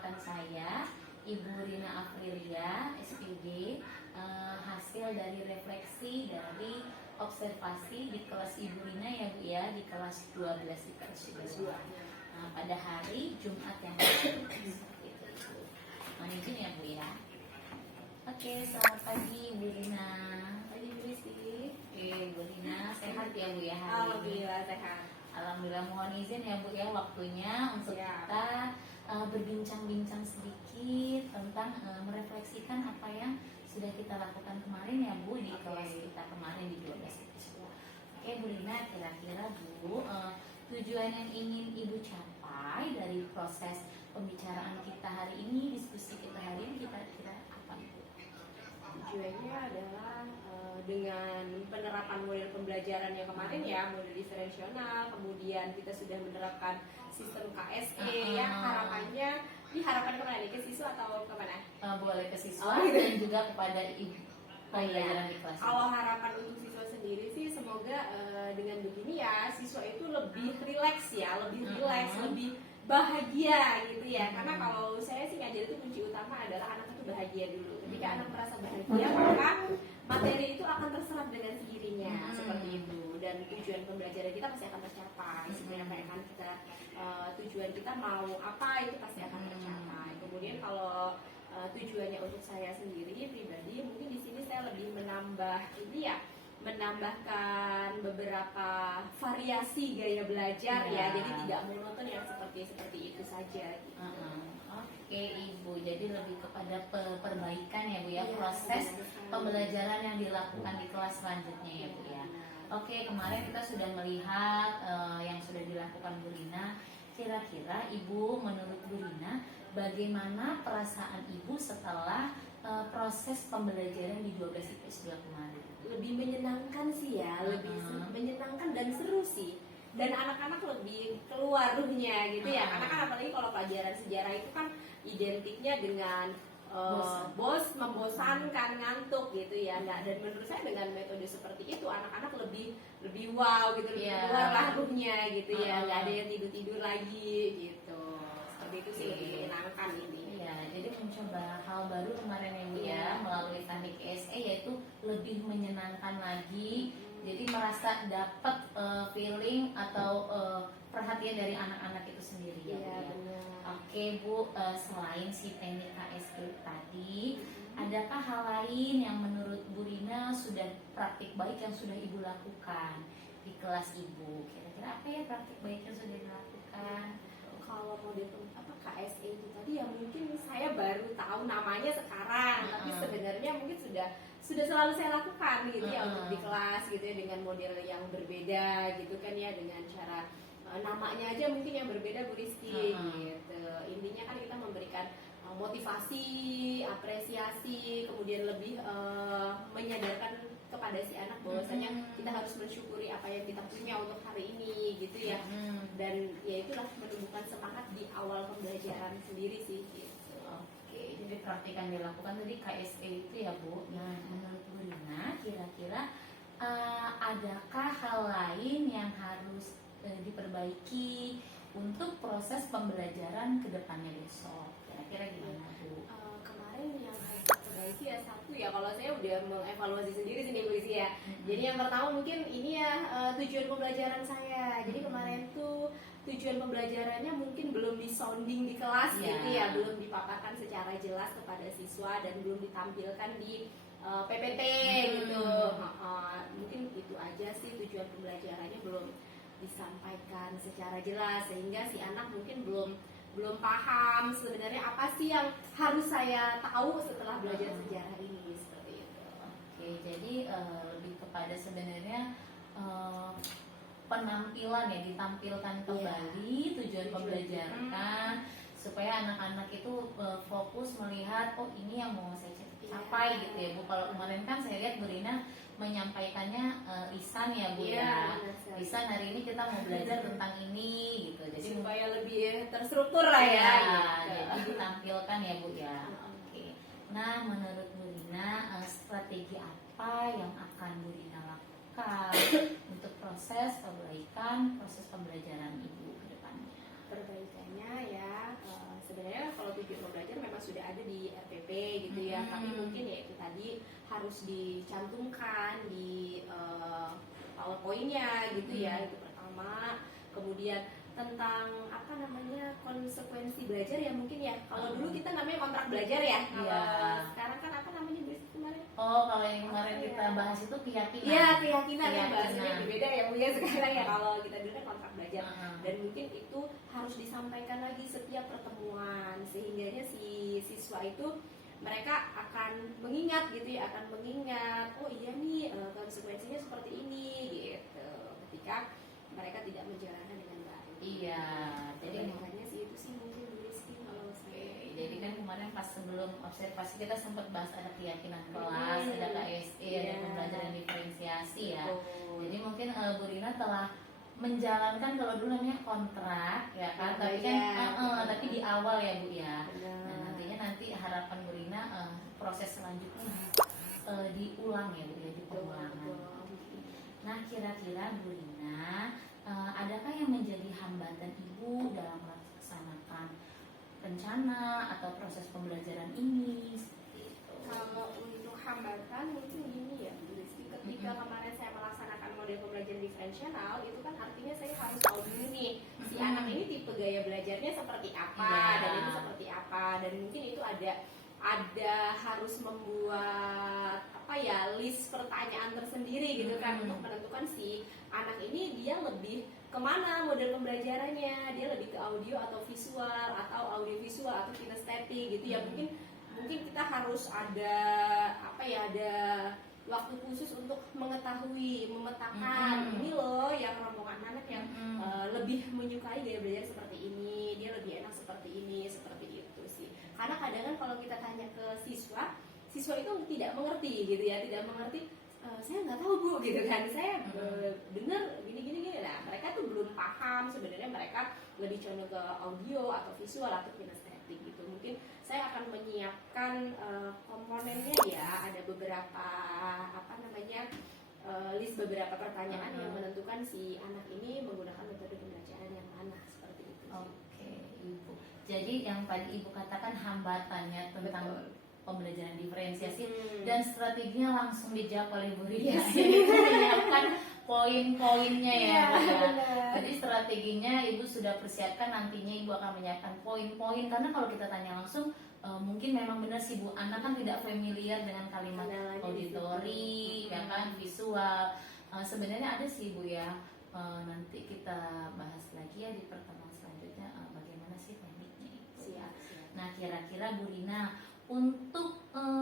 perawatan saya, Ibu Rina Afrilia, SPD, hasil dari refleksi dari observasi di kelas Ibu Rina ya Bu ya, di kelas 12 di kelas 2. Pada hari Jumat yang lalu. Seperti itu Ibu. Mohon izin ya Bu ya. Oke, selamat pagi Bu Rina. Pagi Bu Rizky. Oke, Bu Rina sehat ya Bu ya hari ini? Alhamdulillah sehat. Alhamdulillah, mohon izin ya Bu ya waktunya untuk kita berbincang-bincang sedikit tentang merefleksikan apa yang sudah kita lakukan kemarin ya Bu di kelas kita kemarin di 12 siswa. Oke Bu Rina, kira-kira Bu tujuan yang ingin Ibu capai dari proses pembicaraan kita hari ini, diskusi kita hari ini kira-kira apa Bu? Tujuannya adalah dengan penerapan model pembelajaran yang kemarin ya, model diferensial, kemudian kita sudah menerapkan sistem KSE ya, harapannya diharapkan kemana nih, ke siswa atau kemana? Boleh ke siswa dan juga kepada ibu pembelajaran di kelas. Kalau harapan untuk siswa sendiri sih semoga dengan begini ya, siswa itu lebih rileks ya, lebih rileks, lebih bahagia gitu ya. Karena kalau saya sih ngajar itu kunci utama adalah anak itu bahagia dulu. Ketika anak merasa bahagia, maka materi itu akan terserap dengan sendirinya seperti itu. Dan tujuan pembelajaran kita pasti akan tercapai. Sebenarnya apa yang akan kita tujuan kita mau apa itu pasti akan tercapai. Kemudian kalau tujuannya untuk saya sendiri pribadi, mungkin di sini saya lebih menambah ini ya, menambahkan beberapa variasi gaya belajar ya, jadi tidak monoton yang seperti itu saja gitu. Oke Ibu, jadi lebih kepada perbaikan ya Bu ya, proses pembelajaran yang dilakukan di kelas selanjutnya ya Bu ya. Oke, kemarin kita sudah melihat yang sudah dilakukan Bu Rina. Kira-kira Ibu, menurut Bu Rina, bagaimana perasaan Ibu setelah proses pembelajaran di 12 IPS 2 kemarin? Lebih menyenangkan sih ya, lebih menyenangkan dan seru sih. Dan anak-anak lebih keluar ruhnya gitu ya. Karena kan apalagi kalau pelajaran sejarah itu kan identiknya dengan membosankan, ngantuk gitu ya. Nah, dan menurut saya dengan metode seperti itu anak-anak lebih wow gitu, lebih keluar lah ruhnya gitu ya. Nggak ada yang tidur lagi gitu. Seperti itu sih lebih menyenangkan ini. Ya, jadi mencoba hal baru kemarin ya Bu ya, melalui teknik KSE, yaitu lebih menyenangkan lagi. Jadi merasa dapat feeling atau perhatian dari anak-anak itu sendiri ya Bu ya. Oke Bu, selain si teknik KSE tadi, adakah hal lain yang menurut Bu Rina sudah praktik baik yang sudah Ibu lakukan di kelas Ibu? Kira-kira apa ya praktik baik yang sudah dilakukan? Kalau model KSE itu tadi ya mungkin saya baru tahu namanya sekarang, tapi sebenarnya mungkin sudah selalu saya lakukan gitu ya untuk di kelas gitu ya, dengan model yang berbeda gitu kan ya, dengan cara namanya aja mungkin yang berbeda Bu Rizky gitu. Intinya kan kita memberikan motivasi, apresiasi, kemudian lebih menyadarkan kepada si anak bahwasanya kita harus mensyukuri apa yang kita punya untuk hari ini gitu ya. Dan ya itulah menumbuhkan semangat di awal pembelajaran sendiri sih gitu. Oke, jadi praktik yang dilakukan tadi KSE itu ya Bu. Nah, menurut Bu Rina, kira-kira adakah hal lain yang harus diperbaiki untuk proses pembelajaran ke depannya besok? Kira-kira gimana Bu? Kemarin yang harus diperbaiki ya satu ya, kalau saya udah mengevaluasi sendiri sih Bu Rizky ya. Jadi yang pertama mungkin ini ya tujuan pembelajaran saya. Jadi kemarin tuh tujuan pembelajarannya mungkin belum disounding di kelas gitu ya, belum dipaparkan secara jelas kepada siswa dan belum ditampilkan di PPT gitu. Mungkin itu aja sih, tujuan pembelajarannya belum disampaikan secara jelas sehingga si anak mungkin belum paham sebenarnya apa sih yang harus saya tahu setelah belajar sejarah ini, seperti itu. Oke, jadi lebih kepada sebenarnya penampilan ya, ditampilkan kembali tujuan pembelajaran supaya anak-anak itu fokus melihat ini yang mau saya capai gitu ya Bu. Kalau kemarin kan saya lihat Bu Rina menyampaikannya lisan ya Bu ya. Lisan hari ini kita mau belajar tentang ini gitu. Jadi supaya lebih terstruktur lah ya. Jadi ditampilkan ya Bu ya. Oke. Nah, menurut Bu Rina strategi apa yang akan Bu Rina lakukan untuk proses perbaikan proses pembelajaran Ibu ke depannya? perbaikannya ya, sebenarnya kalau tujuan pembelajar memang sudah ada di RPP gitu ya, tapi mungkin ya itu tadi harus dicantumkan di PowerPoint-nya gitu ya, itu pertama. Kemudian tentang apa namanya konsekuensi belajar ya mungkin ya, kalau dulu kita namanya kontrak belajar ya, kalau sekarang kan apa namanya kemarin? Oh, kalau yang kemarin kita bahas itu keyakinan. Iya, keyakinan yang bahasanya berbeda ya Bu ya sekarang ya, kalau kita dulu kan kontrak belajar. Dan mungkin itu harus disampaikan lagi setiap pertemuan, sehingganya si siswa itu mereka akan mengingat gitu ya, akan mengingat, oh iya nih konsekuensinya seperti ini gitu, ketika mereka tidak menjalankan dengan baik. Iya, jadi makanya sih itu sih mungkin Bu Rizky kalau saya. Jadi kan kemarin pas sebelum observasi kita sempat bahas ada keyakinan kelas, ada KSE, ada pembelajaran diferensiasi ya. Jadi mungkin Bu Rina telah menjalankan kalau dulu namanya kontrak ya kan, tapi kan tapi di awal ya Bu ya. Nah, nanti harapan Bu Rina proses selanjutnya diulang ya Bu ya, di pengulangan. Nah, kira-kira Bu Rina adakah yang menjadi hambatan Ibu dalam melaksanakan rencana atau proses pembelajaran ini? Seperti itu. Kalau untuk hambatan mungkin gini ya Bu Rizky, ketika kemarin saya melaksanakan model pembelajaran diferensial, itu kan artinya saya harus tahu dulu nih si anak ini tipe gaya belajarnya seperti apa, dan itu seperti apa, dan mungkin itu ada harus membuat apa ya, list pertanyaan tersendiri gitu kan, untuk menentukan si anak ini dia lebih kemana model pembelajarannya, dia lebih ke audio atau visual, atau audiovisual atau kinestetik gitu ya. Mungkin kita harus ada apa ya, ada waktu khusus untuk mengetahui, memetakan ini loh yang rombongan anak yang lebih menyukai gaya belajar seperti ini, dia lebih enak seperti ini, seperti itu sih. Karena kadang kan kalau kita tanya ke siswa itu tidak mengerti gitu ya, tidak mengerti, saya nggak tahu Bu gitu kan, saya dengar gini. Nah, mereka tuh belum paham sebenarnya, mereka lebih condong ke audio atau visual atau kinestetik gitu. Mungkin saya akan menyiapkan komponennya ya, ada beberapa apa namanya list beberapa pertanyaan yang menentukan si anak ini menggunakan metode pembelajaran yang mana, seperti itu. Oke, Ibu. Jadi yang tadi Ibu katakan hambatannya tentang pembelajaran diferensiasi dan strateginya langsung dijawab oleh Bu Rina. Jadi kita menyiapkan poin-poinnya ya. Jadi strateginya Ibu sudah persiapkan, nantinya Ibu akan menyiapkan poin-poin, karena kalau kita tanya langsung mungkin memang benar sih Bu, anak kan tidak familiar dengan kalimat auditori, ya kan, visual. Sebenarnya ada sih Bu ya, nanti kita bahas lagi ya di pertemuan selanjutnya bagaimana sih tekniknya itu. Siap. Nah, kira-kira Bu Rina untuk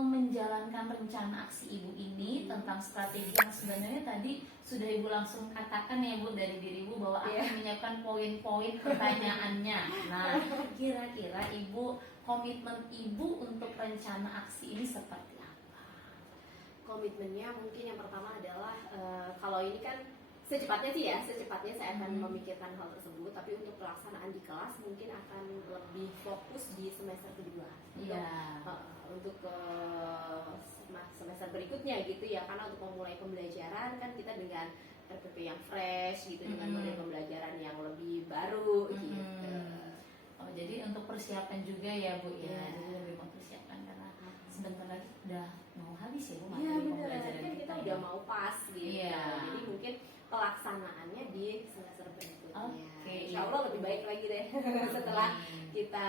menjalankan rencana aksi Ibu ini tentang strategi yang sebenarnya tadi sudah Ibu langsung katakan ya Bu dari diri Ibu bahwa akan menyiapkan poin-poin pertanyaannya. Nah, kira-kira Ibu, komitmen Ibu untuk rencana aksi ini seperti apa? Komitmennya mungkin yang pertama adalah kalau ini kan secepatnya saya akan memikirkan hal tersebut, tapi untuk pelaksanaan di kelas mungkin akan lebih fokus di semester kedua. Untuk ke semester berikutnya gitu ya, karena untuk memulai pembelajaran kan kita dengan RPP yang fresh gitu, dengan model pembelajaran yang lebih baru gitu. Oh, jadi untuk persiapan juga ya Bu ya, jadi lebih mempersiapkan karena sebentar lagi udah mau habis ya Bu materi pembelajaran kan kita udah mau pas gitu. Jadi mungkin pelaksanaannya di semester berikutnya. Insya Allah lebih baik lagi deh setelah kita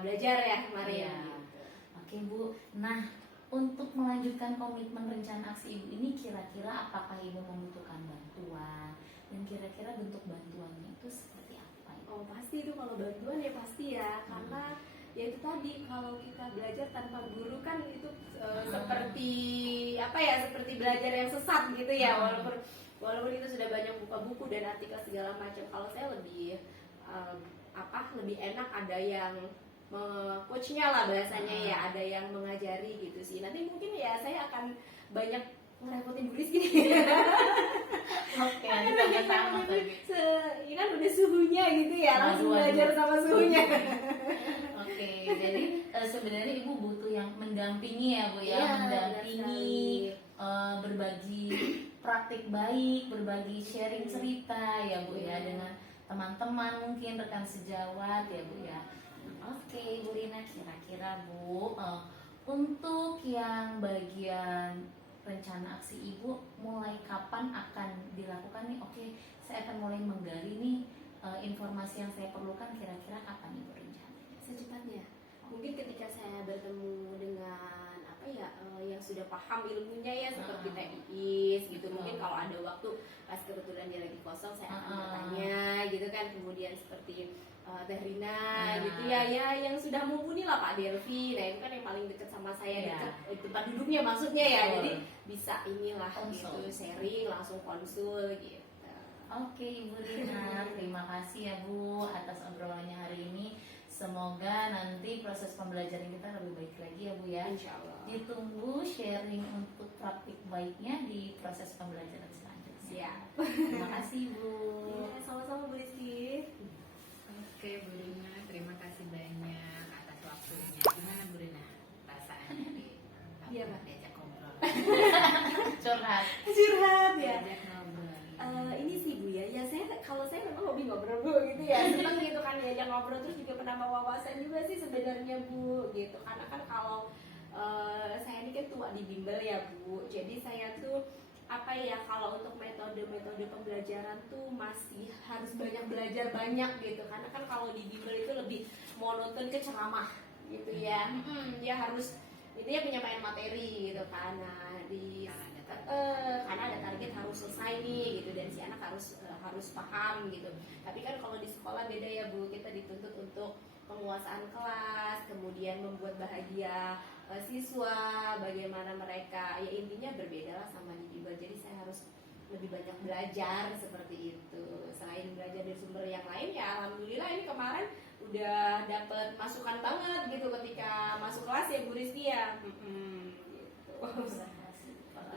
belajar ya kemarin. Gitu. Oke Bu. Nah, untuk melanjutkan komitmen rencana aksi Ibu ini, kira-kira apakah Ibu membutuhkan bantuan? Dan kira-kira bentuk bantuannya itu seperti apa? Oh pasti itu, kalau bantuan ya pasti ya, karena ya itu tadi, kalau kita belajar tanpa guru kan itu seperti apa ya, seperti belajar yang sesat gitu ya. Walaupun itu sudah banyak buka buku dan artikel segala macam, kalau saya lebih lebih enak ada yang coachnya lah bahasanya ya, ada yang mengajari gitu sih. Nanti mungkin ya saya akan banyak ngerepotin Bu Rizky nih. Oke, sama-sama tadi. Ini kan udah suhunya gitu ya, langsung belajar sama suhunya. Oke, jadi sebenarnya Ibu butuh yang mendampingi ya Bu ya, mendampingi, berbagi praktik baik, berbagi sharing cerita ya Bu ya, dengan teman-teman, mungkin rekan sejawat ya Bu ya. Oke Bu Rina, kira-kira Bu, untuk yang bagian rencana aksi Ibu mulai kapan akan dilakukan nih? Oke, saya akan mulai menggali nih informasi yang saya perlukan, kira-kira kapan Ibu rencananya? Secepatnya. Mungkin ketika saya bertemu dengan apa ya yang sudah paham ilmunya ya seperti Teh Iis gitu. Mungkin kalau ada waktu pas kebetulan dia lagi kosong saya akan bertanya gitu kan. Kemudian seperti Teh Rina gitu ya yang sudah mumpuni lah Pak Delvi. Nah itu kan yang paling dekat sama saya dekat tempat duduknya maksudnya ya. Jadi bisa inilah gitu sharing langsung konsul gitu. Oke Ibu Rina, terima kasih ya Bu atas obrolannya hari ini. Semoga nanti proses pembelajaran kita lebih baik lagi ya Bu ya. Insya Allah. Ditunggu sharing untuk praktik baiknya di proses pembelajaran selanjutnya. Siap. Terima kasih Bu. Ya, sama-sama Bu Rizky. Oke Bu Rina, terima kasih banyak atas waktunya. Gimana Bu Rina perasaannya Iya, Mbak. diajak ngobrol? Curhat. Curhat ya. Diajak ngobrol. Ini sih Bu ya kalau saya memang hobi ngobrol Bu gitu ya. Senang gitu kan diajak ngobrol terus juga menambah wawasan juga sih sebenarnya Bu gitu. Karena kan kalau saya ini kan tua di bimbel ya Bu. Jadi saya tuh apa ya kalau untuk metode-metode pembelajaran tuh masih harus banyak belajar banyak gitu. Karena kan kalau di bimbel itu lebih monoton ke ceramah gitu ya. Dia harus intinya penyampaian materi gitu kan. Nah, karena ada target harus selesai nih gitu dan si anak harus paham gitu. Tapi kan kalau di sekolah beda ya Bu, kita dituntut untuk penguasaan kelas, kemudian membuat bahagia siswa, bagaimana mereka ya intinya berbeda lah sama di bimbel. Jadi saya harus lebih banyak belajar seperti itu. Selain belajar dari sumber yang lain ya alhamdulillah ini kemarin udah dapet masukan banget gitu ketika masuk kelas ya Bu Rizky ya. Gitu.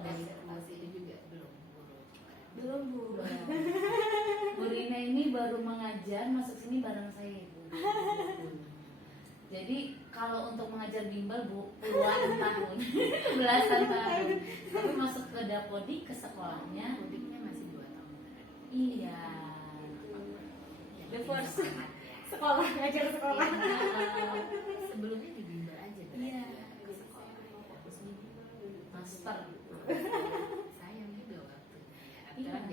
Dari informasi itu juga Belum Bu. Bu Rina ini baru mengajar masuk sini bareng saya Bu. Jadi kalau untuk mengajar bimbel Bu puluhan tahun, belasan tahun. Tapi masuk ke Dapodi ke sekolahnya. mudiknya masih 2 tahun. Iya. The first sekolah ngajar sekolah. Sebelumnya di bimbel aja berarti Iya. ya, ke sekolah ya. Master. Sayang juga waktunya ya. Aturan